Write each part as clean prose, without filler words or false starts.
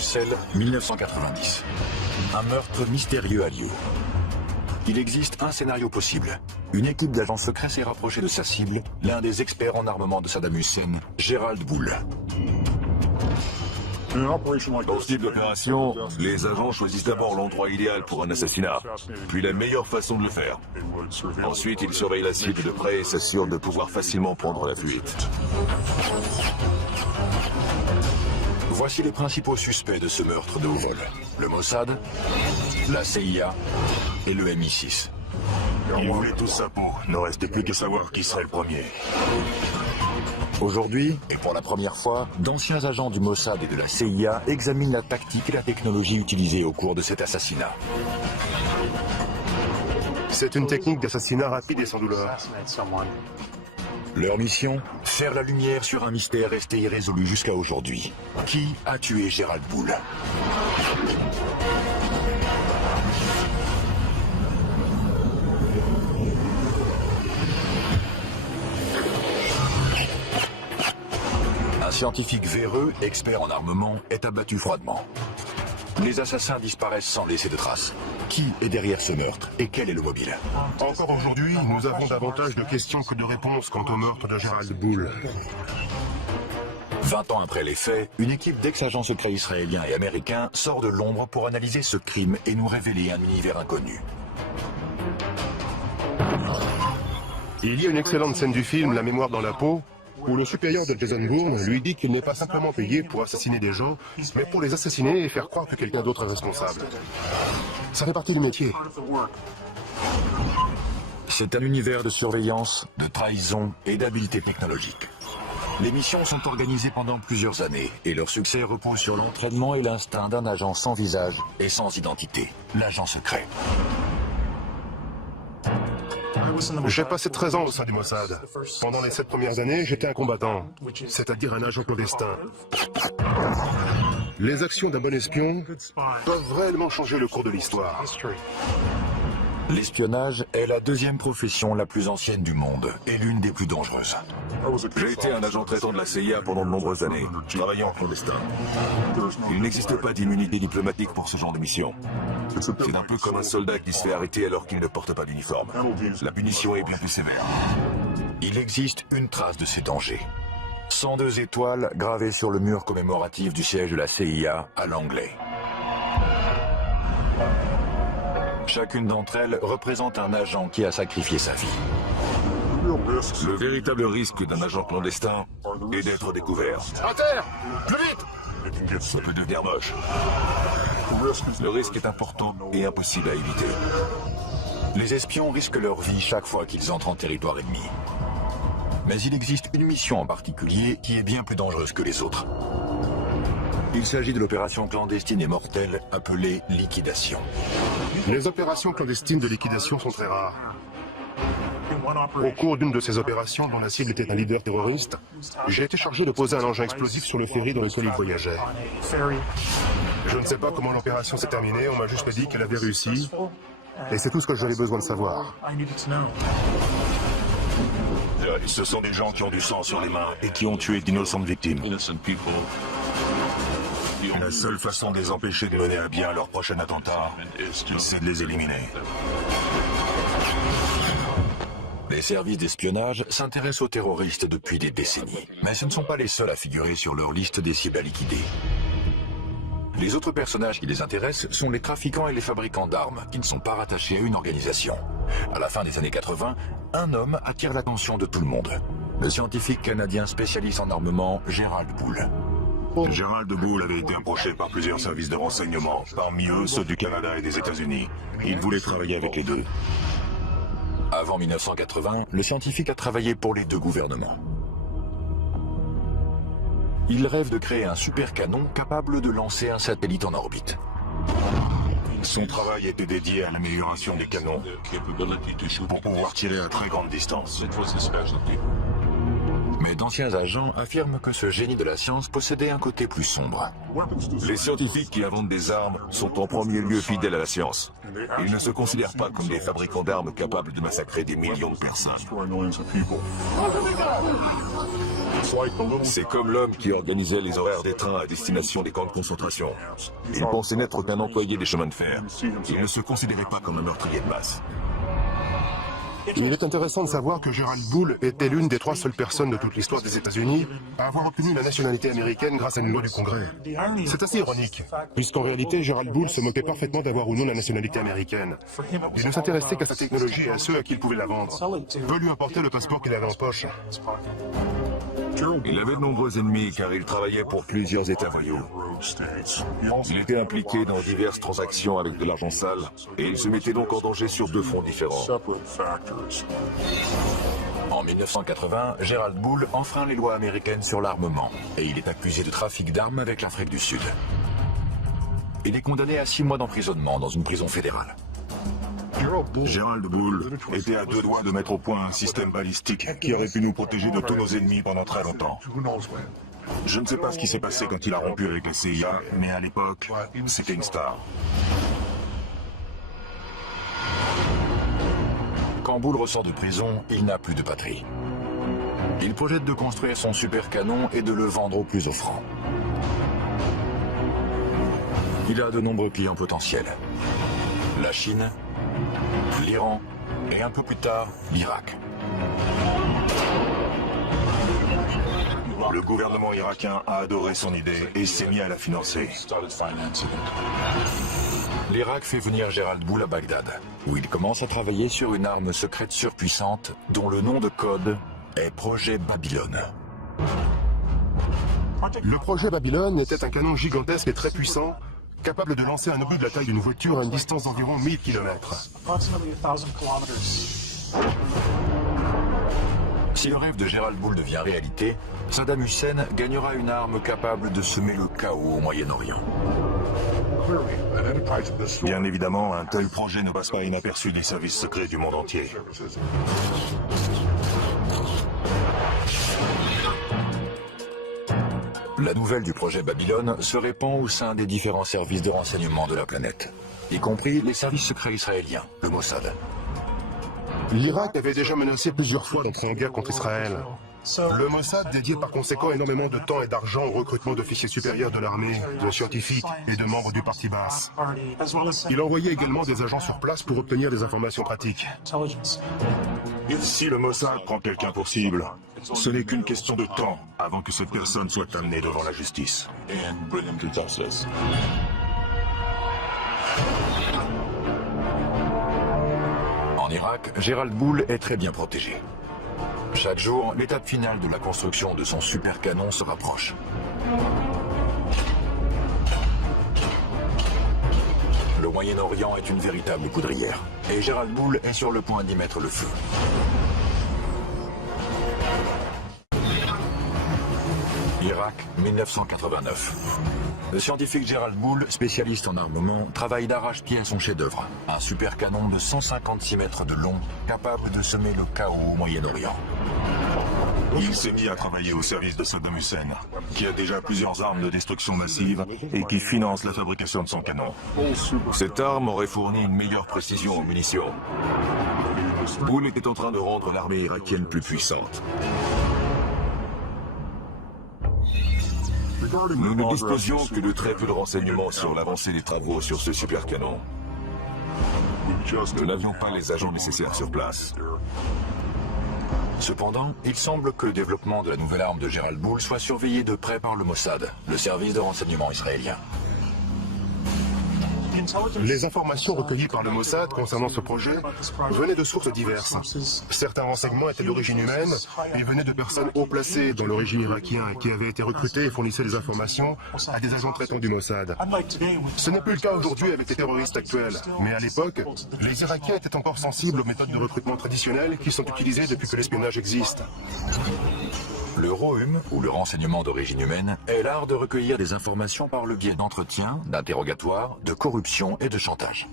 Bruxelles, 1990. Un meurtre mystérieux a lieu. Il existe un scénario possible. Une équipe d'agents secrets s'est rapprochée de sa cible, l'un des experts en armement de Saddam Hussein, Gerald Bull. Dans ce type d'opération, les agents choisissent d'abord l'endroit idéal pour un assassinat, puis la meilleure façon de le faire. Ensuite, ils surveillent la cible de près et s'assurent de pouvoir facilement prendre la fuite. Voici les principaux suspects de ce meurtre de haut vol. Le Mossad, la CIA et le MI6. Ils voulaient tous sa peau, ne restait plus qu'à savoir qui serait le premier. Aujourd'hui, et pour la première fois, d'anciens agents du Mossad et de la CIA examinent la tactique et la technologie utilisée au cours de cet assassinat. C'est une technique d'assassinat rapide et sans douleur. Leur mission, faire la lumière sur un mystère resté irrésolu jusqu'à aujourd'hui. Qui a tué Gerald Bull? Un scientifique véreux, expert en armement, est abattu froidement. Les assassins disparaissent sans laisser de traces. Qui est derrière ce meurtre et quel est le mobile? Encore aujourd'hui, nous avons davantage de questions que de réponses quant au meurtre de Gerald Bull. 20 ans après les faits, une équipe d'ex-agents secrets israéliens et américains sort de l'ombre pour analyser ce crime et nous révéler un univers inconnu. Il y a une excellente scène du film La mémoire dans la peau, où le supérieur de Jason Bourne lui dit qu'il n'est pas simplement payé pour assassiner des gens, mais pour les assassiner et faire croire que quelqu'un d'autre est responsable. Ça fait partie du métier. C'est un univers de surveillance, de trahison et d'habileté technologique. Les missions sont organisées pendant plusieurs années et leur succès repose sur l'entraînement et l'instinct d'un agent sans visage et sans identité, l'agent secret. J'ai passé 13 ans au sein du Mossad. Pendant les 7 premières années, j'étais un combattant, c'est-à-dire un agent clandestin. Les actions d'un bon espion peuvent réellement changer le cours de l'histoire. L'espionnage est la deuxième profession la plus ancienne du monde et l'une des plus dangereuses. J'ai été un agent traitant de la CIA pendant de nombreuses années, travaillant en clandestin. Il n'existe pas d'immunité diplomatique pour ce genre de mission. C'est un peu comme un soldat qui se fait arrêter alors qu'il ne porte pas d'uniforme. La punition est bien plus sévère. Il existe une trace de ces dangers. 102 étoiles gravées sur le mur commémoratif du siège de la CIA à Langley. Chacune d'entre elles représente un agent qui a sacrifié sa vie. Le véritable risque d'un agent clandestin est d'être découvert. À terre! Plus vite! Ça peut devenir moche. Le risque est important et impossible à éviter. Les espions risquent leur vie chaque fois qu'ils entrent en territoire ennemi. Mais il existe une mission en particulier qui est bien plus dangereuse que les autres. Il s'agit de l'opération clandestine et mortelle appelée liquidation. Les opérations clandestines de liquidation sont très rares. Au cours d'une de ces opérations, dont la cible était un leader terroriste, j'ai été chargé de poser un engin explosif sur le ferry dans lequel il voyageait. Je ne sais pas comment l'opération s'est terminée, on m'a juste dit qu'elle avait réussi, et c'est tout ce que j'avais besoin de savoir. Ce sont des gens qui ont du sang sur les mains et qui ont tué d'innocentes victimes. La seule façon de les empêcher de mener à bien leur prochain attentat, c'est de les éliminer. Les services d'espionnage s'intéressent aux terroristes depuis des décennies. Mais ce ne sont pas les seuls à figurer sur leur liste des cibles à liquider. Les autres personnages qui les intéressent sont les trafiquants et les fabricants d'armes, qui ne sont pas rattachés à une organisation. À la fin des années 80, un homme attire l'attention de tout le monde. Le scientifique canadien spécialiste en armement, Gerald Bull. Gerald Bull avait été approché par plusieurs services de renseignement, parmi eux ceux du Canada et des États-Unis. Il voulait travailler avec les deux. Avant 1980, le scientifique a travaillé pour les deux gouvernements. Il rêve de créer un super canon capable de lancer un satellite en orbite. Son travail était dédié à l'amélioration des canons pour pouvoir tirer à très grande distance. Mais d'anciens agents affirment que ce génie de la science possédait un côté plus sombre. Les scientifiques qui inventent des armes sont en premier lieu fidèles à la science. Ils ne se considèrent pas comme des fabricants d'armes capables de massacrer des millions de personnes. C'est comme l'homme qui organisait les horaires des trains à destination des camps de concentration. Il pensait n'être qu'un employé des chemins de fer. Il ne se considérait pas comme un meurtrier de masse. Il est intéressant de savoir que Gerald Bull était l'une des 3 seules personnes de toute l'histoire des États-Unis à avoir obtenu la nationalité américaine grâce à une loi du Congrès. C'est assez ironique, puisqu'en réalité, Gerald Bull se moquait parfaitement d'avoir ou non la nationalité américaine. Il ne s'intéressait qu'à sa technologie et à ceux à qui il pouvait la vendre. Peu lui importait le passeport qu'il avait en poche. Il avait de nombreux ennemis car il travaillait pour plusieurs États voyous. Il était impliqué dans diverses transactions avec de l'argent sale et il se mettait donc en danger sur 2 fronts différents. En 1980, Gerald Bull enfreint les lois américaines sur l'armement et il est accusé de trafic d'armes avec l'Afrique du Sud. Il est condamné à 6 mois d'emprisonnement dans une prison fédérale. Gerald Bull était à 2 doigts de mettre au point un système balistique qui aurait pu nous protéger de tous nos ennemis pendant très longtemps. Je ne sais pas ce qui s'est passé quand il a rompu avec la CIA, mais à l'époque, c'était une star. Quand Bull ressort de prison, il n'a plus de patrie. Il projette de construire son super canon et de le vendre au plus offrant. Il a de nombreux clients potentiels. La Chine, l'Iran et un peu plus tard, l'Irak. Le gouvernement irakien a adoré son idée et s'est mis à la financer. L'Irak fait venir Gerald Bull à Bagdad, où il commence à travailler sur une arme secrète surpuissante dont le nom de code est Projet Babylone. Le projet Babylone était un canon gigantesque et très puissant, capable de lancer un obus de la taille d'une voiture à une distance d'environ 1000 km. Si le rêve de Gerald Bull devient réalité, Saddam Hussein gagnera une arme capable de semer le chaos au Moyen-Orient. Bien évidemment, un tel projet ne passe pas inaperçu des services secrets du monde entier. La nouvelle du projet Babylone se répand au sein des différents services de renseignement de la planète, y compris les services secrets israéliens, le Mossad. L'Irak avait déjà menacé plusieurs fois d'entrer en guerre contre Israël. Le Mossad dédiait par conséquent énormément de temps et d'argent au recrutement d'officiers supérieurs de l'armée, de scientifiques et de membres du parti Baas. Il envoyait également des agents sur place pour obtenir des informations pratiques. Si le Mossad prend quelqu'un pour cible, ce n'est qu'une question de temps avant que cette personne soit amenée devant la justice. En Irak, Gerald Bull est très bien protégé. Chaque jour, l'étape finale de la construction de son super canon se rapproche. Le Moyen-Orient est une véritable poudrière, et Gerald Bull est sur le point d'y mettre le feu. Irak, 1989. Le scientifique Gerald Bull, spécialiste en armement, travaille d'arrache-pied à son chef-d'œuvre, un super canon de 156 mètres de long, capable de semer le chaos au Moyen-Orient. Il s'est mis à travailler au service de Saddam Hussein, qui a déjà plusieurs armes de destruction massive et qui finance la fabrication de son canon. Cette arme aurait fourni une meilleure précision aux munitions. Bull était en train de rendre l'armée irakienne plus puissante. Nous ne disposions que de très peu de renseignements sur l'avancée des travaux sur ce super canon. Nous n'avions pas les agents nécessaires sur place. Cependant, il semble que le développement de la nouvelle arme de Gerald Bull soit surveillé de près par le Mossad, le service de renseignement israélien. Les informations recueillies par le Mossad concernant ce projet venaient de sources diverses. Certains renseignements étaient d'origine humaine et venaient de personnes haut placées dans le régime irakien qui avaient été recrutées et fournissaient des informations à des agents traitants du Mossad. Ce n'est plus le cas aujourd'hui avec les terroristes actuels, mais à l'époque, les Irakiens étaient encore sensibles aux méthodes de recrutement traditionnelles qui sont utilisées depuis que l'espionnage existe. Le ROHUM, ou le renseignement d'origine humaine, est l'art de recueillir des informations par le biais d'entretiens, d'interrogatoires, de corruption et de chantage.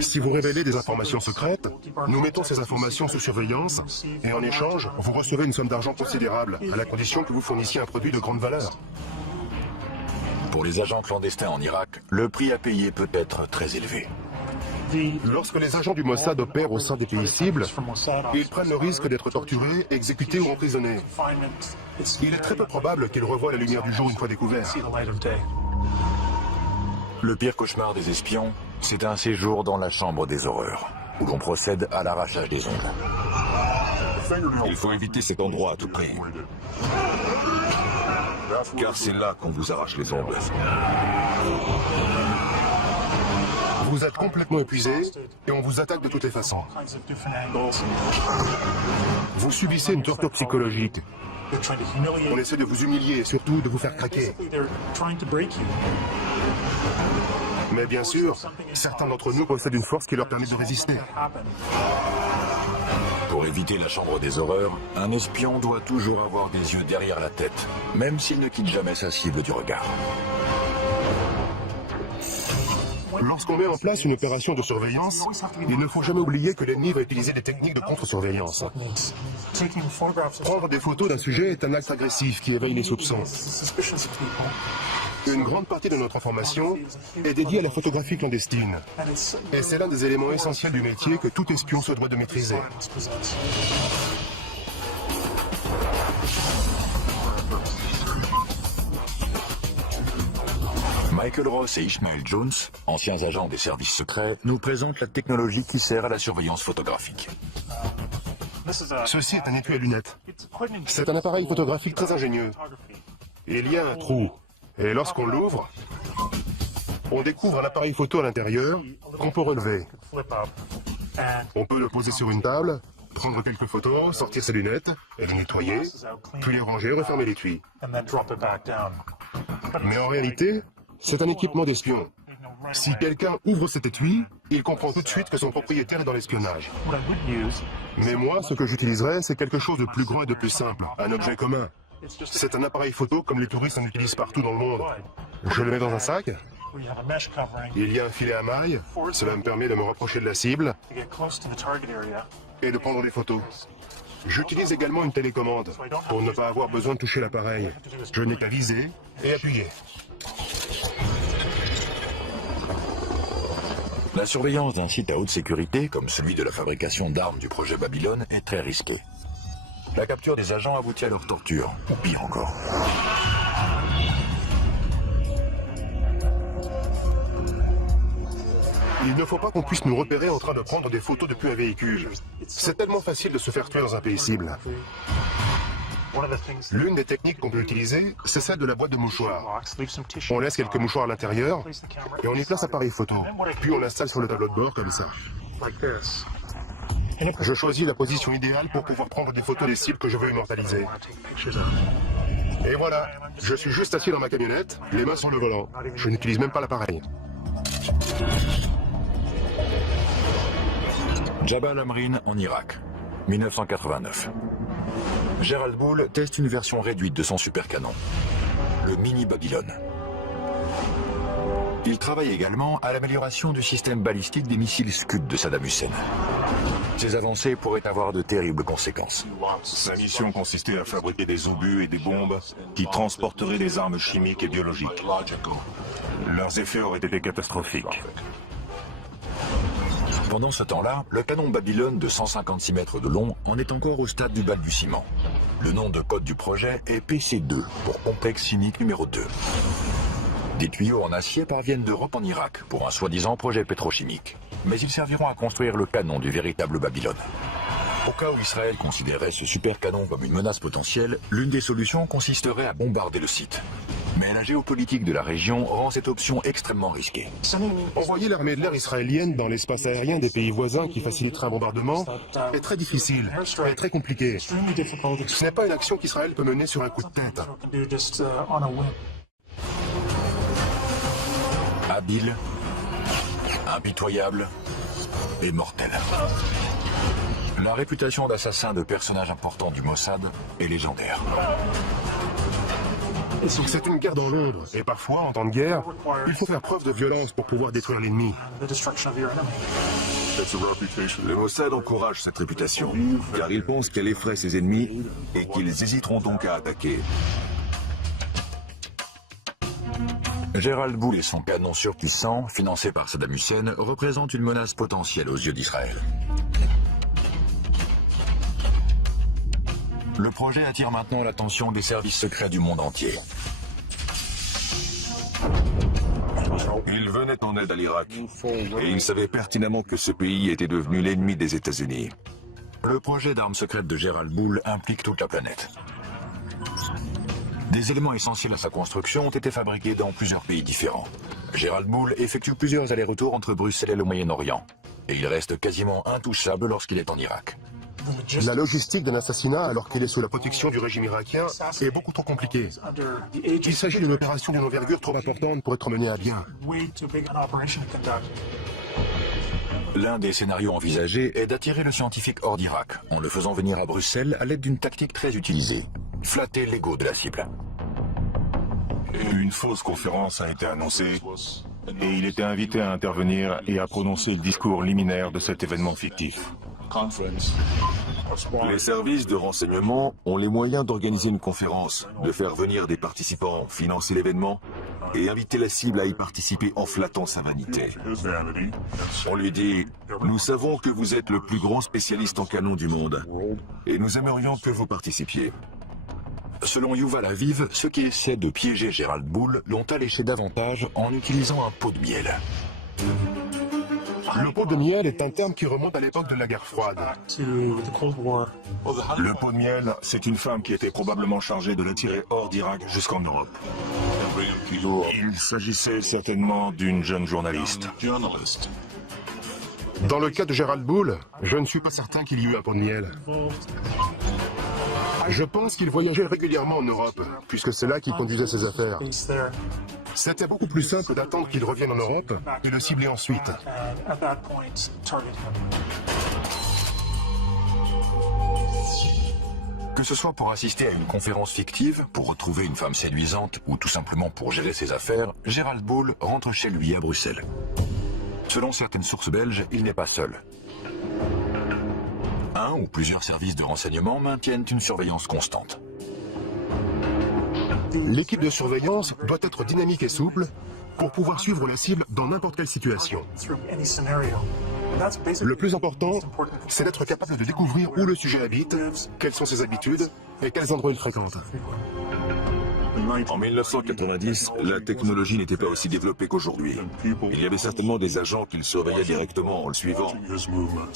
Si vous révélez des informations secrètes, nous mettons ces informations sous surveillance et en échange, vous recevez une somme d'argent considérable, à la condition que vous fournissiez un produit de grande valeur. Pour les agents clandestins en Irak, le prix à payer peut être très élevé. Lorsque les agents du Mossad opèrent au sein des pays cibles, ils prennent le risque d'être torturés, exécutés ou emprisonnés. Il est très peu probable qu'ils revoient la lumière du jour une fois découverts. Le pire cauchemar des espions, c'est un séjour dans la chambre des horreurs, où l'on procède à l'arrachage des ongles. Il faut éviter cet endroit à tout prix. Car c'est là qu'on vous arrache les ongles. Vous êtes complètement épuisé et on vous attaque de toutes les façons. Vous subissez une torture psychologique. On essaie de vous humilier et surtout de vous faire craquer. Mais bien sûr, certains d'entre nous possèdent une force qui leur permet de résister. Pour éviter la chambre des horreurs, un espion doit toujours avoir des yeux derrière la tête, même s'il ne quitte jamais sa cible du regard. Lorsqu'on met en place une opération de surveillance, il ne faut jamais oublier que l'ennemi va utiliser des techniques de contre-surveillance. Prendre des photos d'un sujet est un acte agressif qui éveille les soupçons. Une grande partie de notre information est dédiée à la photographie clandestine. Et c'est l'un des éléments essentiels du métier que tout espion se doit de maîtriser. Michael Ross et Ishmael Jones, anciens agents des services secrets, nous présentent la technologie qui sert à la surveillance photographique. Ceci est un étui à lunettes. C'est un appareil photographique très ingénieux. Il y a un trou, et lorsqu'on l'ouvre, on découvre un appareil photo à l'intérieur qu'on peut relever. On peut le poser sur une table, prendre quelques photos, sortir ses lunettes, et les nettoyer, puis les ranger et refermer l'étui. Mais en réalité, c'est un équipement d'espion. Si quelqu'un ouvre cet étui, il comprend tout de suite que son propriétaire est dans l'espionnage. Mais moi, ce que j'utiliserais, c'est quelque chose de plus grand et de plus simple, un objet commun. C'est un appareil photo comme les touristes en utilisent partout dans le monde. Je le mets dans un sac. Il y a un filet à mailles. Cela me permet de me rapprocher de la cible et de prendre des photos. J'utilise également une télécommande pour ne pas avoir besoin de toucher l'appareil. Je n'ai qu'à viser et appuyer. La surveillance d'un site à haute sécurité, comme celui de la fabrication d'armes du projet Babylone, est très risquée. La capture des agents aboutit à leur torture, ou pire encore. Il ne faut pas qu'on puisse nous repérer en train de prendre des photos depuis un véhicule. C'est tellement facile de se faire tuer dans un pays cible. L'une des techniques qu'on peut utiliser, c'est celle de la boîte de mouchoirs. On laisse quelques mouchoirs à l'intérieur et on y place l'appareil photo. Puis on l'installe sur le tableau de bord comme ça. Je choisis la position idéale pour pouvoir prendre des photos des cibles que je veux immortaliser. Et voilà, je suis juste assis dans ma camionnette, les mains sur le volant. Je n'utilise même pas l'appareil. Jabal Amrin en Irak, 1989. Gerald Bull teste une version réduite de son supercanon, le Mini Babylone. Il travaille également à l'amélioration du système balistique des missiles Scud de Saddam Hussein. Ces avancées pourraient avoir de terribles conséquences. Sa mission consistait à fabriquer des obus et des bombes qui transporteraient des armes chimiques et biologiques. Leurs effets auraient été catastrophiques. Pendant ce temps-là, le canon Babylone de 156 mètres de long en est encore au stade du balbutiement. Le nom de code du projet est PC2, pour complexe chimique numéro 2. Des tuyaux en acier parviennent d'Europe en Irak pour un soi-disant projet pétrochimique. Mais ils serviront à construire le canon du véritable Babylone. Au cas où Israël considérait ce super canon comme une menace potentielle, l'une des solutions consisterait à bombarder le site. Mais la géopolitique de la région rend cette option extrêmement risquée. Envoyer l'armée de l'air israélienne dans l'espace aérien des pays voisins qui faciliterait un bombardement est très difficile et très compliqué. Ce n'est pas une action qu'Israël peut mener sur un coup de tête. Habile, impitoyable et mortel. La réputation d'assassin de personnages importants du Mossad est légendaire. C'est une guerre dans l'ombre, et parfois, en temps de guerre, il faut faire preuve de violence pour pouvoir détruire l'ennemi. Le Mossad encourage cette réputation, car il pense qu'elle effraie ses ennemis et qu'ils hésiteront donc à attaquer. Gérald Boule et son canon surpuissant, financé par Saddam Hussein, représentent une menace potentielle aux yeux d'Israël. Le projet attire maintenant l'attention des services secrets du monde entier. Il venait en aide à l'Irak, et il savait pertinemment que ce pays était devenu l'ennemi des États-Unis. Le projet d'armes secrètes de Gérald Boule implique toute la planète. Des éléments essentiels à sa construction ont été fabriqués dans plusieurs pays différents. Gérald Boule effectue plusieurs allers-retours entre Bruxelles et le Moyen-Orient. Et il reste quasiment intouchable lorsqu'il est en Irak. La logistique d'un assassinat, alors qu'il est sous la protection du régime irakien, est beaucoup trop compliquée. Il s'agit d'une opération d'une envergure trop importante pour être menée à bien. L'un des scénarios envisagés est d'attirer le scientifique hors d'Irak, en le faisant venir à Bruxelles à l'aide d'une tactique très utilisée. Flatter l'ego de la cible. Une fausse conférence a été annoncée et il était invité à intervenir et à prononcer le discours liminaire de cet événement fictif. Les services de renseignement ont les moyens d'organiser une conférence, de faire venir des participants, financer l'événement et inviter la cible à y participer en flattant sa vanité. On lui dit « Nous savons que vous êtes le plus grand spécialiste en canon du monde et nous aimerions que vous participiez. » Selon Yuval Aviv, ceux qui essaient de piéger Gérald Boule l'ont alléché davantage en utilisant un pot de miel. Le pot de miel est un terme qui remonte à l'époque de la guerre froide. Le pot de miel, c'est une femme qui était probablement chargée de l'attirer hors d'Irak jusqu'en Europe. Il s'agissait certainement d'une jeune journaliste. Dans le cas de Gérald Boule, je ne suis pas certain qu'il y eut un pot de miel. Je pense qu'il voyageait régulièrement en Europe, puisque c'est là qu'il conduisait ses affaires. C'était beaucoup plus simple d'attendre qu'il revienne en Europe et le cibler ensuite. Que ce soit pour assister à une conférence fictive, pour retrouver une femme séduisante ou tout simplement pour gérer ses affaires, Gérald Boule rentre chez lui à Bruxelles. Selon certaines sources belges, il n'est pas seul. Un ou plusieurs services de renseignement maintiennent une surveillance constante. L'équipe de surveillance doit être dynamique et souple pour pouvoir suivre la cible dans n'importe quelle situation. Le plus important, c'est d'être capable de découvrir où le sujet habite, quelles sont ses habitudes et quels endroits il fréquente. En 1990, la technologie n'était pas aussi développée qu'aujourd'hui. Il y avait certainement des agents qui le surveillaient directement en le suivant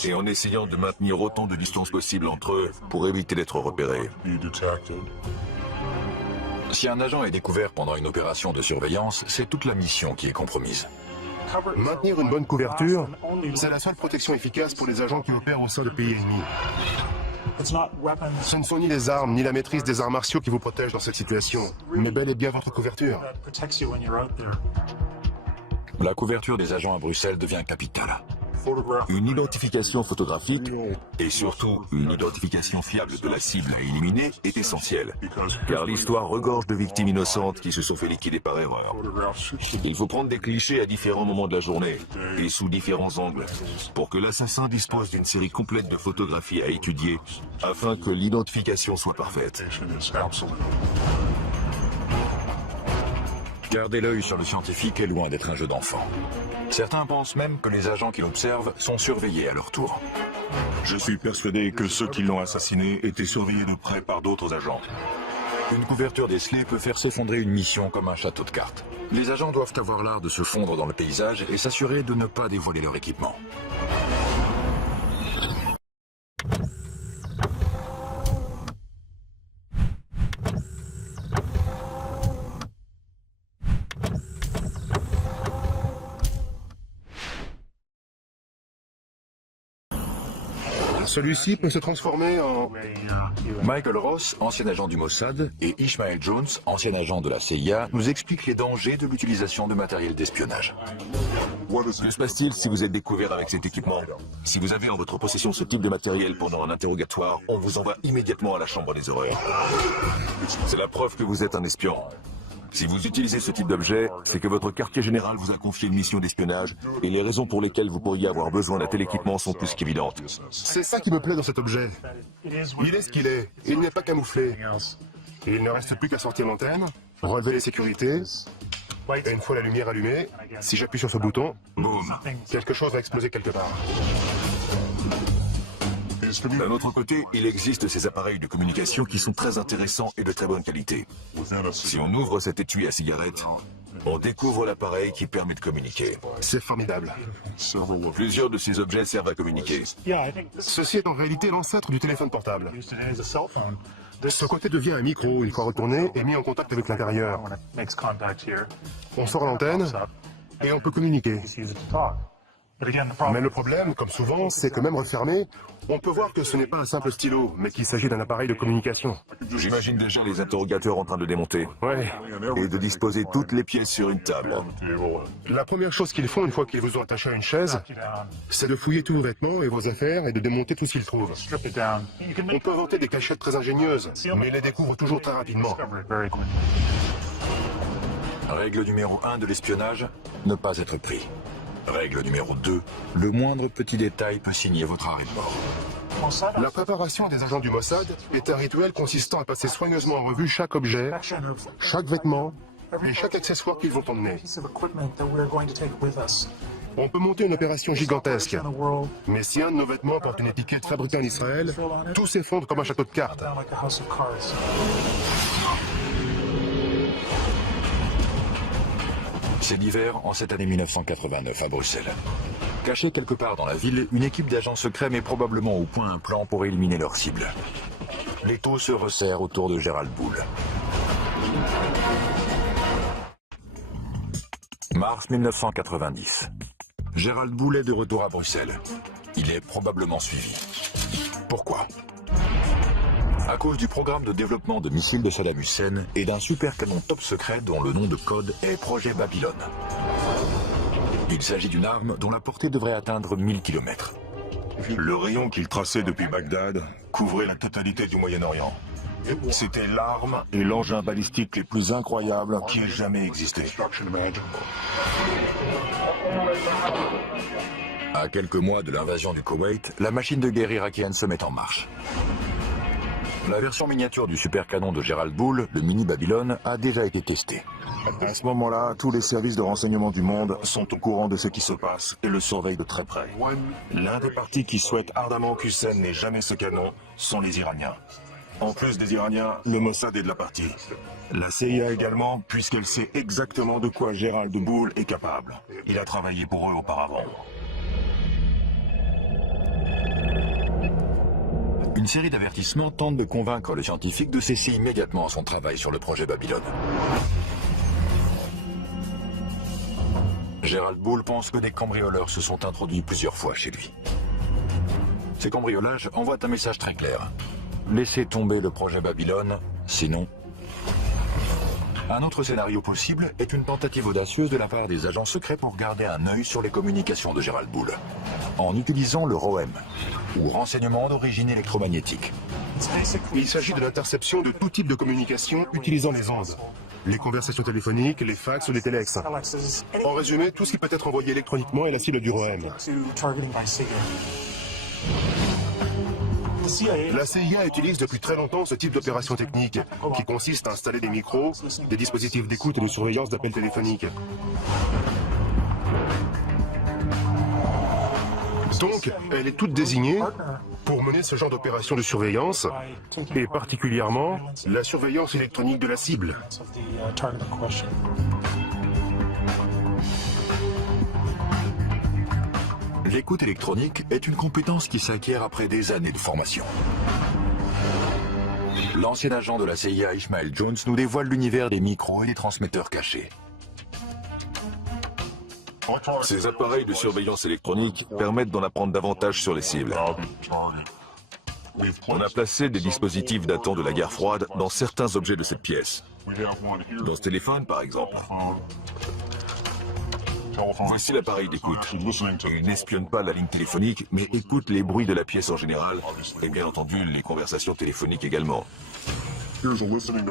et en essayant de maintenir autant de distance possible entre eux pour éviter d'être repérés. Si un agent est découvert pendant une opération de surveillance, c'est toute la mission qui est compromise. Maintenir une bonne couverture, c'est la seule protection efficace pour les agents qui opèrent au sein de pays ennemis. Ce ne sont ni les armes, ni la maîtrise des arts martiaux qui vous protègent dans cette situation, mais bel et bien votre couverture. La couverture des agents à Bruxelles devient capitale. Une identification photographique et surtout une identification fiable de la cible à éliminer est essentielle, car l'histoire regorge de victimes innocentes qui se sont fait liquider par erreur. Il faut prendre des clichés à différents moments de la journée et sous différents angles pour que l'assassin dispose d'une série complète de photographies à étudier afin que l'identification soit parfaite. Garder l'œil sur le scientifique est loin d'être un jeu d'enfant. Certains pensent même que les agents qui l'observent sont surveillés à leur tour. Je suis persuadé que ceux qui l'ont assassiné étaient surveillés de près par d'autres agents. Une couverture décelée peut faire s'effondrer une mission comme un château de cartes. Les agents doivent avoir l'art de se fondre dans le paysage et s'assurer de ne pas dévoiler leur équipement. Celui-ci peut se transformer en... Michael Ross, ancien agent du Mossad, et Ishmael Jones, ancien agent de la CIA, nous expliquent les dangers de l'utilisation de matériel d'espionnage. Que se passe-t-il si vous êtes découvert avec cet équipement? Si vous avez en votre possession ce type de matériel pendant un interrogatoire, on vous envoie immédiatement à la chambre des horreurs. C'est la preuve que vous êtes un espion. Si vous utilisez ce type d'objet, c'est que votre quartier général vous a confié une mission d'espionnage et les raisons pour lesquelles vous pourriez avoir besoin d'un tel équipement sont plus qu'évidentes. C'est ça qui me plaît dans cet objet. Il est ce qu'il est, il n'est pas camouflé. Il ne reste plus qu'à sortir l'antenne, relever les sécurités Et une fois la lumière allumée, si j'appuie sur ce bouton, Boum. quelque chose va exploser quelque part. D'un autre côté, il existe ces appareils de communication qui sont très intéressants et de très bonne qualité. Si on ouvre cet étui à cigarette, on découvre l'appareil qui permet de communiquer. C'est formidable. Plusieurs de ces objets servent à communiquer. Ceci est en réalité l'ancêtre du téléphone portable. Ce côté devient un micro une fois retourné et mis en contact avec l'intérieur. On sort l'antenne et on peut communiquer. Mais le problème, comme souvent, c'est que même refermé, on peut voir que ce n'est pas un simple stylo, mais qu'il s'agit d'un appareil de communication. J'imagine déjà les interrogateurs en train de démonter Ouais. et de disposer toutes les pièces sur une table. La première chose qu'ils font une fois qu'ils vous ont attaché à une chaise, c'est de fouiller tous vos vêtements et vos affaires et de démonter tout ce qu'ils trouvent. On peut inventer des cachettes très ingénieuses, mais ils les découvrent toujours très rapidement. Règle numéro 1 de l'espionnage, ne pas être pris. Règle numéro 2, le moindre petit détail peut signer votre arrêt de mort. La préparation des agents du Mossad est un rituel consistant à passer soigneusement en revue chaque objet, chaque vêtement et chaque accessoire qu'ils vont emmener. On peut monter une opération gigantesque, mais si un de nos vêtements porte une étiquette fabriquée en Israël, tout s'effondre comme un château de cartes. C'est l'hiver en cette année 1989 à Bruxelles. Cachée quelque part dans la ville, une équipe d'agents secrets met probablement au point un plan pour éliminer leur cible. L'étau se resserre autour de Gérald Bull. Mars 1990. Gérald Bull est de retour à Bruxelles. Il est probablement suivi. Pourquoi ? À cause du programme de développement de missiles de Saddam Hussein et d'un super canon top secret dont le nom de code est Projet Babylone. Il s'agit d'une arme dont la portée devrait atteindre 1000 km. Le rayon qu'il traçait depuis Bagdad couvrait la totalité du Moyen-Orient. C'était l'arme et l'engin balistique les plus incroyables qui aient jamais existé. À quelques mois de l'invasion du Koweït, la machine de guerre irakienne se met en marche. La version miniature du super canon de Gérald Bull, le mini Babylone, a déjà été testée. À ce moment-là, tous les services de renseignement du monde sont au courant de ce qui se passe et le surveillent de très près. L'un des partis qui souhaite ardemment qu'Hussein n'ait jamais ce canon sont les Iraniens. En plus des Iraniens, le Mossad est de la partie. La CIA également, puisqu'elle sait exactement de quoi Gérald Bull est capable. Il a travaillé pour eux auparavant. Une série d'avertissements tente de convaincre le scientifique de cesser immédiatement son travail sur le projet Babylone. Gérald Bull pense que des cambrioleurs se sont introduits plusieurs fois chez lui. Ces cambriolages envoient un message très clair. Laissez tomber le projet Babylone, sinon... Un autre scénario possible est une tentative audacieuse de la part des agents secrets pour garder un œil sur les communications de Gérald Bull, en utilisant le ROM, ou renseignement d'origine électromagnétique. Il s'agit de l'interception de tout type de communication utilisant les ondes. Les conversations téléphoniques, les fax ou les téléx. En résumé, tout ce qui peut être envoyé électroniquement est la cible du ROM. La CIA utilise depuis très longtemps ce type d'opération technique, qui consiste à installer des micros, des dispositifs d'écoute et de surveillance d'appels téléphoniques. Donc, elle est toute désignée pour mener ce genre d'opération de surveillance, et particulièrement la surveillance électronique de la cible. L'écoute électronique est une compétence qui s'acquiert après des années de formation. L'ancien agent de la CIA Ishmael Jones nous dévoile l'univers des micros et des transmetteurs cachés. Ces appareils de surveillance électronique permettent d'en apprendre davantage sur les cibles. On a placé des dispositifs datant de la guerre froide dans certains objets de cette pièce. Dans ce téléphone, par exemple. Voici l'appareil d'écoute. Il n'espionne pas la ligne téléphonique, mais écoute les bruits de la pièce en général, et bien entendu les conversations téléphoniques également.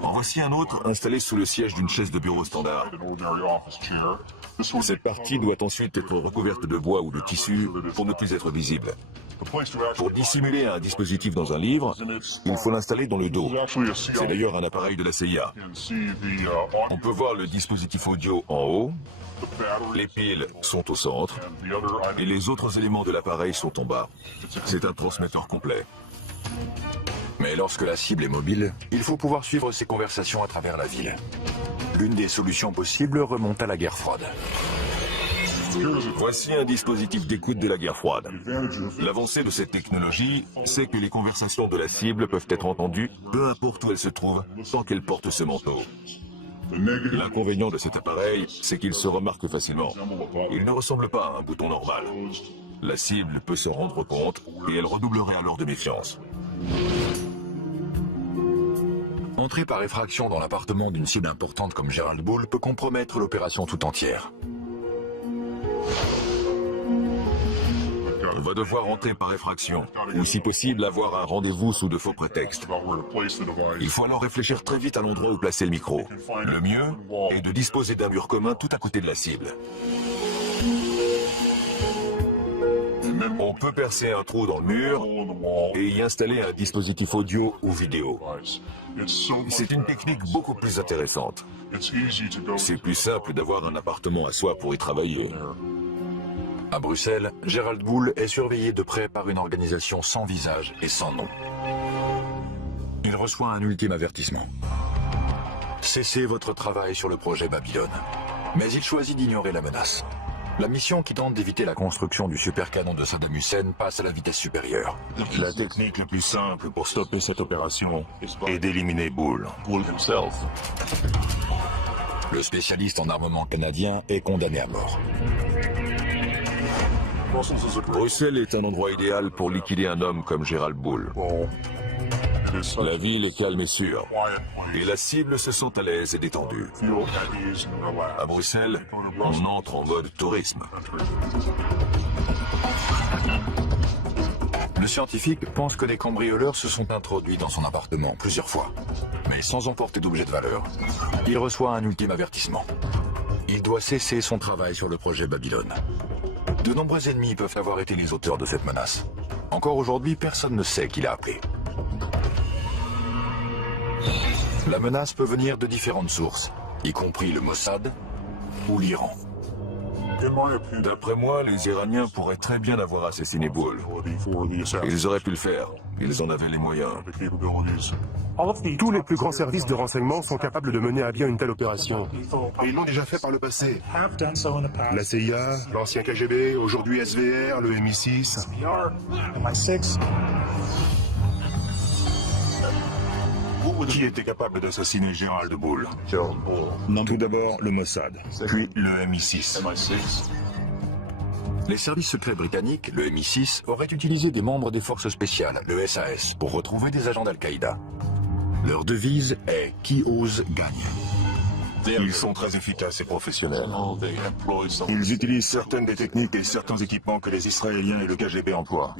En voici un autre installé sous le siège d'une chaise de bureau standard. Cette partie doit ensuite être recouverte de bois ou de tissu pour ne plus être visible. Pour dissimuler un dispositif dans un livre, il faut l'installer dans le dos. C'est d'ailleurs un appareil de la CIA. On peut voir le dispositif audio en haut, les piles sont au centre, et les autres éléments de l'appareil sont en bas. C'est un transmetteur complet. Mais lorsque la cible est mobile, il faut pouvoir suivre ses conversations à travers la ville. L'une des solutions possibles remonte à la guerre froide. Voici un dispositif d'écoute de la guerre froide. L'avancée de cette technologie, c'est que les conversations de la cible peuvent être entendues, peu importe où elles se trouvent, tant qu'elle porte ce manteau. L'inconvénient de cet appareil, c'est qu'il se remarque facilement. Il ne ressemble pas à un bouton normal. La cible peut s'en rendre compte et elle redoublerait alors de méfiance. Entrer par effraction dans l'appartement d'une cible importante comme Gerald Bull peut compromettre l'opération tout entière. On va devoir entrer par effraction, ou si possible avoir un rendez-vous sous de faux prétextes. Il faut alors réfléchir très vite à l'endroit où placer le micro. Le mieux est de disposer d'un mur commun tout à côté de la cible. On peut percer un trou dans le mur et y installer un dispositif audio ou vidéo. C'est une technique beaucoup plus intéressante. C'est plus simple d'avoir un appartement à soi pour y travailler. À Bruxelles, Gerald Bull est surveillé de près par une organisation sans visage et sans nom. Il reçoit un ultime avertissement. Cessez votre travail sur le projet Babylone. Mais il choisit d'ignorer la menace. La mission qui tente d'éviter la construction du supercanon de Saddam Hussein passe à la vitesse supérieure. La technique la plus simple pour stopper cette opération est d'éliminer Bull. Le spécialiste en armement canadien est condamné à mort. Bruxelles est un endroit idéal pour liquider un homme comme Gerald Bull. La ville est calme et sûre, et la cible se sent à l'aise et détendue. À Bruxelles, on entre en mode tourisme. Le scientifique pense que des cambrioleurs se sont introduits dans son appartement plusieurs fois, mais sans emporter d'objets de valeur. Il reçoit un ultime avertissement. Il doit cesser son travail sur le projet Babylone. De nombreux ennemis peuvent avoir été les auteurs de cette menace. Encore aujourd'hui, personne ne sait qui l'a appelé. La menace peut venir de différentes sources, y compris le Mossad ou l'Iran. D'après moi, les Iraniens pourraient très bien avoir assassiné Bull. Ils auraient pu le faire. Ils en avaient les moyens. Tous les plus grands services de renseignement sont capables de mener à bien une telle opération. Et ils l'ont déjà fait par le passé. La CIA, l'ancien KGB, aujourd'hui SVR, le MI6. Qui était capable d'assassiner Gerald Bull? Tout d'abord le Mossad, puis le MI6. Les services secrets britanniques, le MI6, auraient utilisé des membres des forces spéciales, le SAS, pour retrouver des agents d'Al-Qaïda. Leur devise est « Qui ose gagne ». Ils sont très efficaces et professionnels. Ils utilisent certaines des techniques et certains équipements que les Israéliens et le KGB emploient.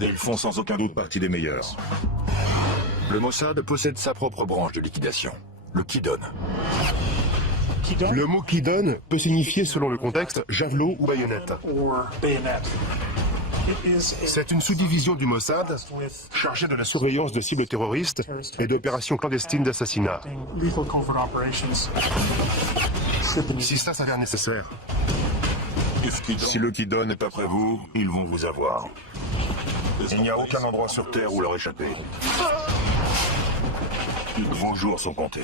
Ils font sans aucun doute partie des meilleurs. Le Mossad possède sa propre branche de liquidation, le Kidon. Le mot qui donne peut signifier, selon le contexte, javelot ou baïonnette. C'est une sous-division du Mossad chargée de la surveillance de cibles terroristes et d'opérations clandestines d'assassinat. Si ça s'avère nécessaire. Si le Kidon n'est pas près vous, ils vont vous avoir. Il n'y a aucun endroit sur Terre où leur échapper. Vos jours sont comptés.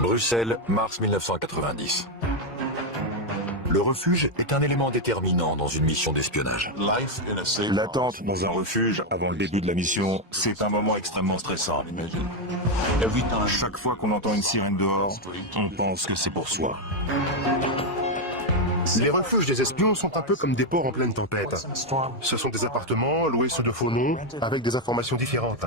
Bruxelles, mars 1990. Le refuge est un élément déterminant dans une mission d'espionnage. L'attente dans un refuge avant le début de la mission, c'est un moment extrêmement stressant. Chaque fois qu'on entend une sirène dehors, on pense que c'est pour soi. Les refuges des espions sont un peu comme des ports en pleine tempête. Ce sont des appartements loués sous de faux noms, avec des informations différentes.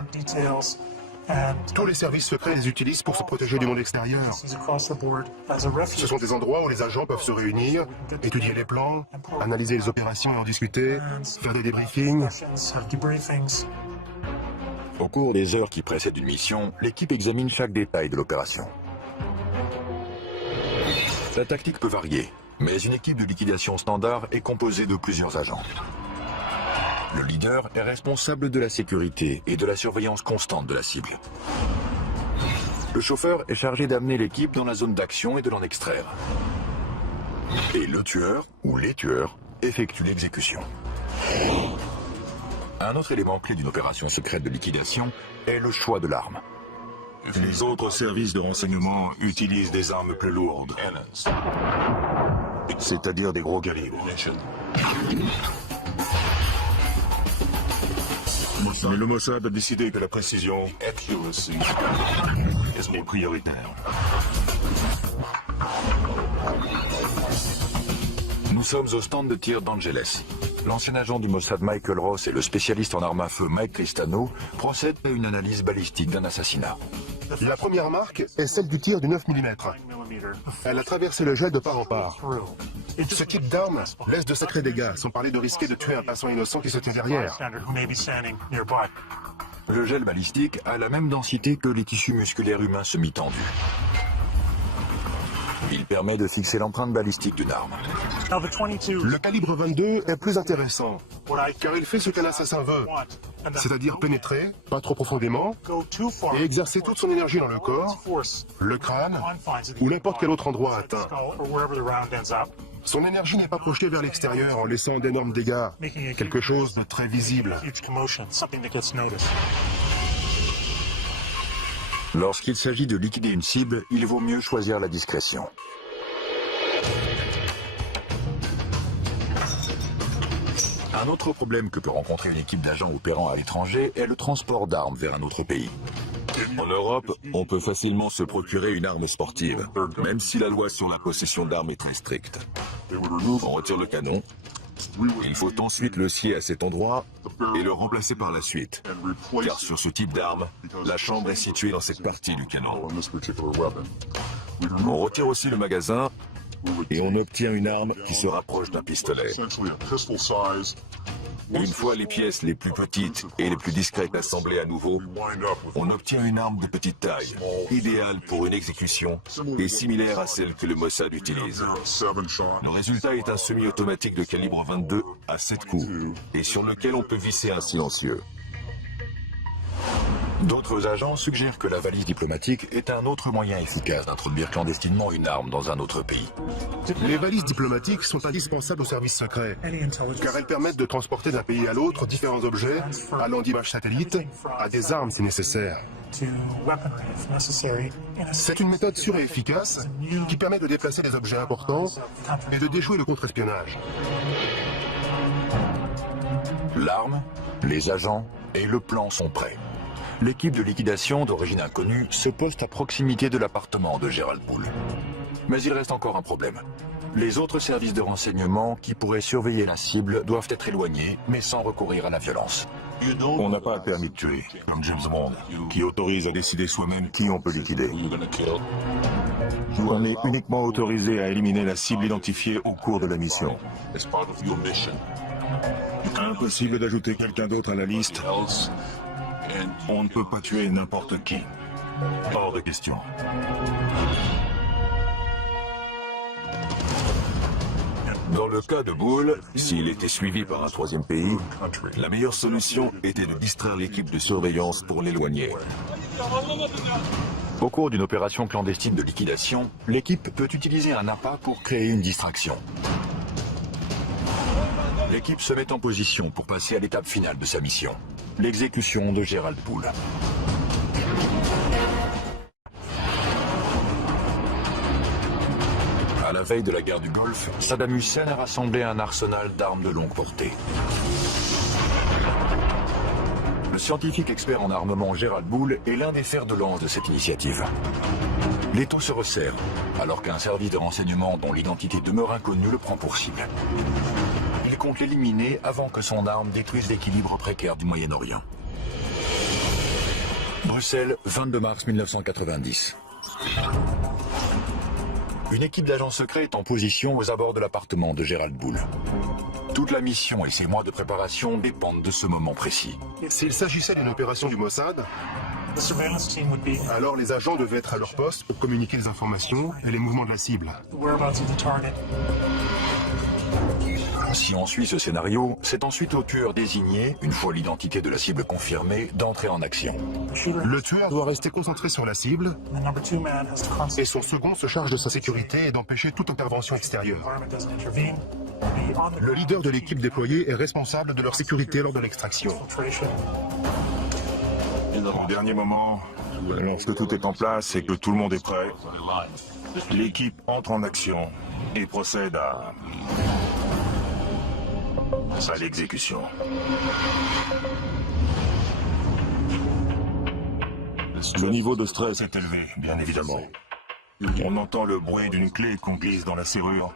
Tous les services secrets les utilisent pour se protéger du monde extérieur. Ce sont des endroits où les agents peuvent se réunir, étudier les plans, analyser les opérations et en discuter, faire des débriefings. Au cours des heures qui précèdent une mission, l'équipe examine chaque détail de l'opération. La tactique peut varier, mais une équipe de liquidation standard est composée de plusieurs agents. Le leader est responsable de la sécurité et de la surveillance constante de la cible. Le chauffeur est chargé d'amener l'équipe dans la zone d'action et de l'en extraire. Et le tueur, ou les tueurs, effectuent l'exécution. Un autre élément clé d'une opération secrète de liquidation est le choix de l'arme. Les autres services de renseignement utilisent des armes plus lourdes, c'est-à-dire des gros calibres. Mais le Mossad a décidé que la précision est prioritaire. Nous sommes au stand de tir d'Angeles. L'ancien agent du Mossad Michael Ross et le spécialiste en armes à feu Mike Cristano procèdent à une analyse balistique d'un assassinat. La première marque est celle du tir du 9 mm. Elle a traversé le gel de part en part. Ce type d'arme laisse de sacrés dégâts, sans parler de risquer de tuer un passant innocent qui se tient derrière. Le gel balistique a la même densité que les tissus musculaires humains semi-tendus. Il permet de fixer l'empreinte balistique d'une arme. Le calibre 22 est plus intéressant, car il fait ce qu'un assassin veut, c'est-à-dire pénétrer, pas trop profondément, et exercer toute son énergie dans le corps, le crâne, ou n'importe quel autre endroit atteint. Son énergie n'est pas projetée vers l'extérieur en laissant d'énormes dégâts, quelque chose de très visible. Lorsqu'il s'agit de liquider une cible, il vaut mieux choisir la discrétion. Un autre problème que peut rencontrer une équipe d'agents opérant à l'étranger est le transport d'armes vers un autre pays. En Europe, on peut facilement se procurer une arme sportive, même si la loi sur la possession d'armes est très stricte. On retire le canon, il faut ensuite le scier à cet endroit et le remplacer par la suite, car sur ce type d'arme, la chambre est située dans cette partie du canon. On retire aussi le magasin et on obtient une arme qui se rapproche d'un pistolet. Une fois les pièces les plus petites et les plus discrètes assemblées à nouveau, on obtient une arme de petite taille, idéale pour une exécution et similaire à celle que le Mossad utilise. Le résultat est un semi-automatique de calibre 22 à 7 coups et sur lequel on peut visser un silencieux. D'autres agents suggèrent que la valise diplomatique est un autre moyen efficace d'introduire clandestinement une arme dans un autre pays. Les valises diplomatiques sont indispensables aux services secrets, car elles permettent de transporter d'un pays à l'autre différents objets, allant d'images satellites à des armes si nécessaire. C'est une méthode sûre et efficace qui permet de déplacer des objets importants et de déjouer le contre-espionnage. L'arme, les agents et le plan sont prêts. L'équipe de liquidation d'origine inconnue se poste à proximité de l'appartement de Gerald Poole. Mais il reste encore un problème. Les autres services de renseignement qui pourraient surveiller la cible doivent être éloignés, mais sans recourir à la violence. On n'a pas un permis de tuer, comme James Bond, qui autorise à décider soi-même qui on peut liquider. On est uniquement autorisé à éliminer la cible identifiée au cours de la mission. Impossible d'ajouter quelqu'un d'autre à la liste. On ne peut pas tuer n'importe qui. Hors de question. Dans le cas de Bull, s'il était suivi par un troisième pays, la meilleure solution était de distraire l'équipe de surveillance pour l'éloigner. Au cours d'une opération clandestine de liquidation, l'équipe peut utiliser un appât pour créer une distraction. L'équipe se met en position pour passer à l'étape finale de sa mission, l'exécution de Gerald Poole. À la veille de la guerre du Golfe, Saddam Hussein a rassemblé un arsenal d'armes de longue portée. Le scientifique expert en armement Gerald Poole est l'un des fers de lance de cette initiative. L'étau se resserre, alors qu'un service de renseignement dont l'identité demeure inconnue le prend pour cible. Il compte l'éliminer avant que son arme détruise l'équilibre précaire du Moyen-Orient. Bruxelles, 22 mars 1990. Une équipe d'agents secrets est en position aux abords de l'appartement de Gerald Bull. Toute la mission et ses mois de préparation dépendent de ce moment précis. S'il s'agissait d'une opération du Mossad, alors les agents devaient être à leur poste pour communiquer les informations et les mouvements de la cible. Si on suit ce scénario, c'est ensuite au tueur désigné, une fois l'identité de la cible confirmée, d'entrer en action. Le tueur doit rester concentré sur la cible et son second se charge de sa sécurité et d'empêcher toute intervention extérieure. Le leader de l'équipe déployée est responsable de leur sécurité lors de l'extraction. Au dernier moment, lorsque tout est en place et que tout le monde est prêt, l'équipe entre en action et procède à l'exécution. Le niveau de stress est élevé, bien évidemment. On entend le bruit d'une clé qu'on glisse dans la serrure,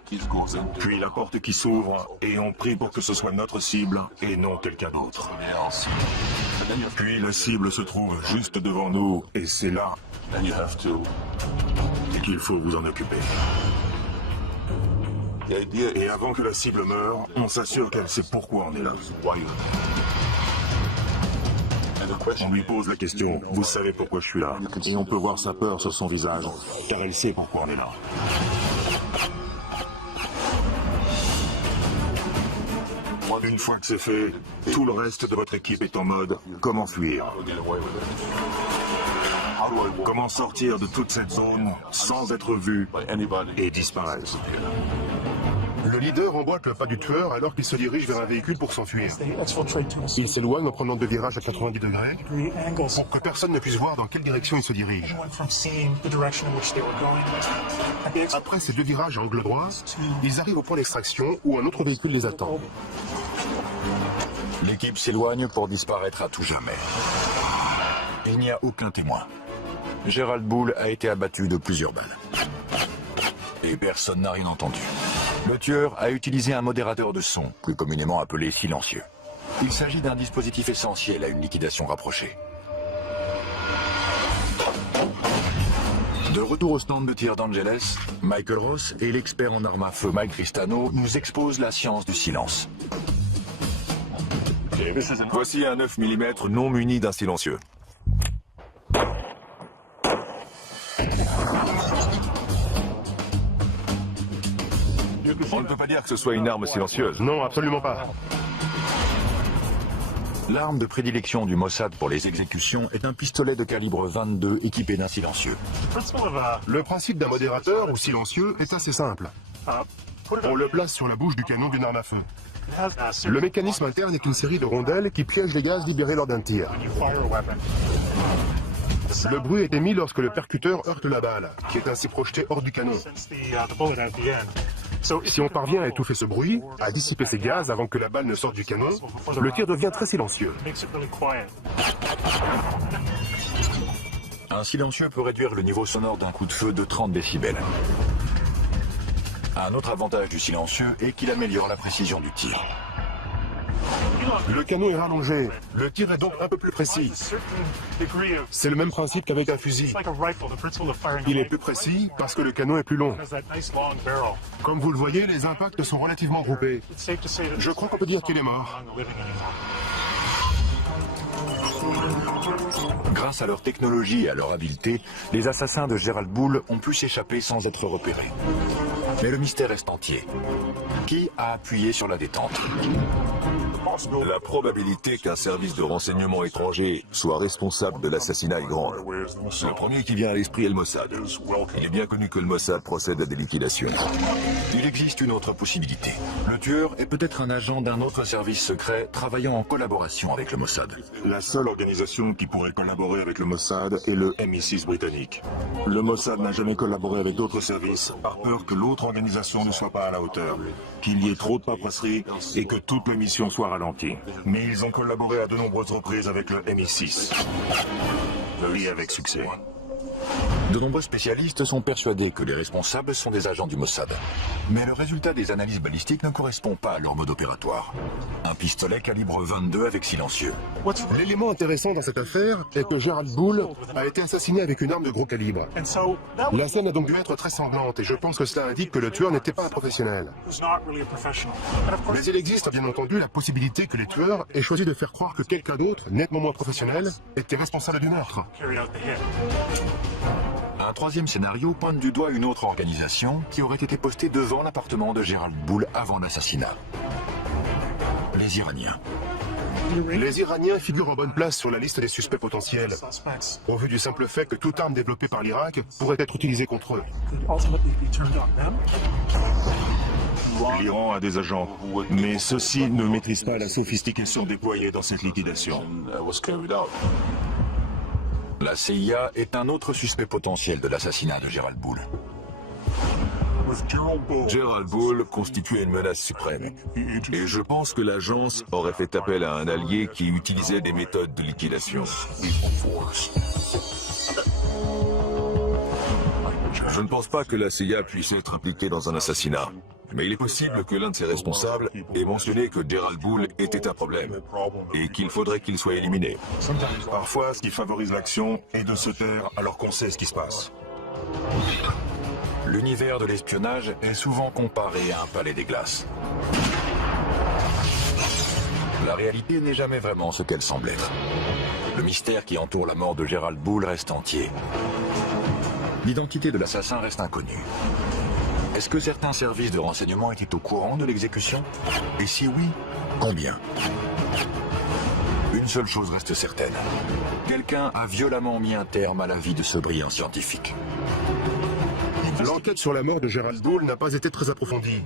puis la porte qui s'ouvre, et on prie pour que ce soit notre cible et non quelqu'un d'autre. Puis la cible se trouve juste devant nous, et c'est là qu'il faut vous en occuper. Et avant que la cible meure, on s'assure qu'elle sait pourquoi on est là. On lui pose la question, vous savez pourquoi je suis là? Et on peut voir sa peur sur son visage, car elle sait pourquoi on est là. Une fois que c'est fait, tout le reste de votre équipe est en mode « Comment fuir ?» Comment sortir de toute cette zone sans être vu et disparaître? Le leader emboîte le pas du tueur alors qu'il se dirige vers un véhicule pour s'enfuir. Il s'éloigne en prenant deux virages à 90 degrés pour que personne ne puisse voir dans quelle direction il se dirige. Après ces deux virages à angle droit, ils arrivent au point d'extraction où un autre véhicule les attend. L'équipe s'éloigne pour disparaître à tout jamais. Il n'y a aucun témoin. Gerald Bull a été abattu de plusieurs balles. Et personne n'a rien entendu. Le tueur a utilisé un modérateur de son, plus communément appelé silencieux. Il s'agit d'un dispositif essentiel à une liquidation rapprochée. De retour au stand de tir d'Angeles, Michael Ross et l'expert en armes à feu Mike Cristano nous exposent la science du silence. Voici un 9 mm non muni d'un silencieux. On ne peut pas dire que ce soit une arme silencieuse. Non, absolument pas. L'arme de prédilection du Mossad pour les exécutions est un pistolet de calibre 22 équipé d'un silencieux. Le principe d'un modérateur ou silencieux est assez simple. On le place sur la bouche du canon d'une arme à feu. Le mécanisme interne est une série de rondelles qui piègent les gaz libérés lors d'un tir. Le bruit est émis lorsque le percuteur heurte la balle, qui est ainsi projetée hors du canon. Si on parvient à étouffer ce bruit, à dissiper ces gaz avant que la balle ne sorte du canon, le tir devient très silencieux. Un silencieux peut réduire le niveau sonore d'un coup de feu de 30 décibels. Un autre avantage du silencieux est qu'il améliore la précision du tir. Le canon est rallongé, le tir est donc un peu plus précis. C'est le même principe qu'avec un fusil. Il est plus précis parce que le canon est plus long. Comme vous le voyez, les impacts sont relativement groupés. Je crois qu'on peut dire qu'il est mort. Grâce à leur technologie et à leur habileté, les assassins de Gerald Bull ont pu s'échapper sans être repérés. Mais le mystère reste entier. Qui a appuyé sur la détente? La probabilité qu'un service de renseignement étranger soit responsable de l'assassinat est grande. Le premier qui vient à l'esprit est le Mossad. Il est bien connu que le Mossad procède à des liquidations. Il existe une autre possibilité. Le tueur est peut-être un agent d'un autre service secret travaillant en collaboration avec le Mossad. La seule organisation qui pourrait collaborer avec le Mossad est le MI6 britannique. Le Mossad n'a jamais collaboré avec d'autres services par peur que l'autre organisation ne soit pas à la hauteur, qu'il y ait trop de paperasserie et que toute la mission soit ralentie. Mais ils ont collaboré à de nombreuses reprises avec le MI6. Et avec succès. De nombreux spécialistes sont persuadés que les responsables sont des agents du Mossad. Mais le résultat des analyses balistiques ne correspond pas à leur mode opératoire. Un pistolet calibre 22 avec silencieux. L'élément intéressant dans cette affaire est que Gerald Bull a été assassiné avec une arme de gros calibre. La scène a donc dû être très sanglante et je pense que cela indique que le tueur n'était pas un professionnel. Mais il existe bien entendu la possibilité que les tueurs aient choisi de faire croire que quelqu'un d'autre, nettement moins professionnel, était responsable du meurtre. Un troisième scénario pointe du doigt une autre organisation qui aurait été postée devant l'appartement de Gerald Bull avant l'assassinat. Les Iraniens. Les Iraniens figurent en bonne place sur la liste des suspects potentiels, au vu du simple fait que toute arme développée par l'Irak pourrait être utilisée contre eux. L'Iran a des agents, mais ceux-ci ne maîtrisent pas la sophistication déployée dans cette liquidation. La CIA est un autre suspect potentiel de l'assassinat de Gerald Bull. Gerald Bull constituait une menace suprême. Et je pense que l'agence aurait fait appel à un allié qui utilisait des méthodes de liquidation. Je ne pense pas que la CIA puisse être impliquée dans un assassinat. Mais il est possible que l'un de ses responsables ait mentionné que Gerald Bull était un problème et qu'il faudrait qu'il soit éliminé. Parfois, ce qui favorise l'action est de se taire alors qu'on sait ce qui se passe. L'univers de l'espionnage est souvent comparé à un palais des glaces. La réalité n'est jamais vraiment ce qu'elle semble être. Le mystère qui entoure la mort de Gerald Bull reste entier. L'identité de l'assassin reste inconnue. Est-ce que certains services de renseignement étaient au courant de l'exécution? Et si oui, combien? Une seule chose reste certaine. Quelqu'un a violemment mis un terme à la vie de ce brillant scientifique. L'enquête sur la mort de Gerald Bull n'a pas été très approfondie.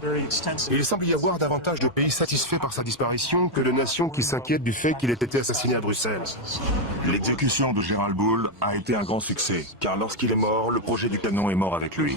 Et il semble y avoir davantage de pays satisfaits par sa disparition que de nations qui s'inquiètent du fait qu'il ait été assassiné à Bruxelles. L'exécution de Gerald Bull a été un grand succès, car lorsqu'il est mort, le projet du canon est mort avec lui.